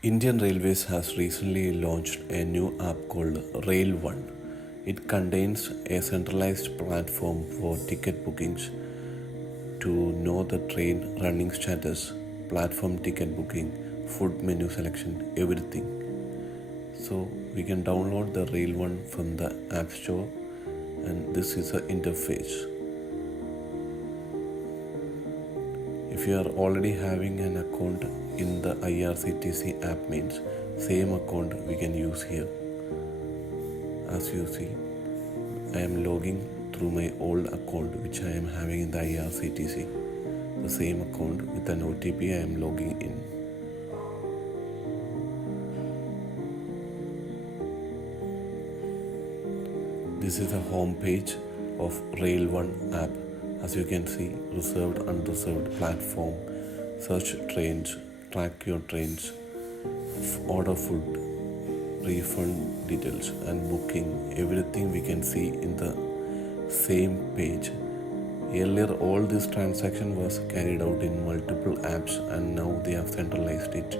Indian Railways has recently launched a new app called RailOne. It contains a centralized platform for ticket bookings to know the train running status, platform ticket booking, food menu selection, everything. So we can download the RailOne from the App Store, and this is the interface. If you are already having an account in the IRCTC app, means same account we can use here. As you see, I am logging through my old account which I am having in the IRCTC. The same account with an OTP I am logging in. This is the home page of RailOne app. As you can see, reserved, unreserved, platform, search trains, track your trains, order food, refund details and booking. Everything we can see in the same page. Earlier all this transaction was carried out in multiple apps, and now they have centralized it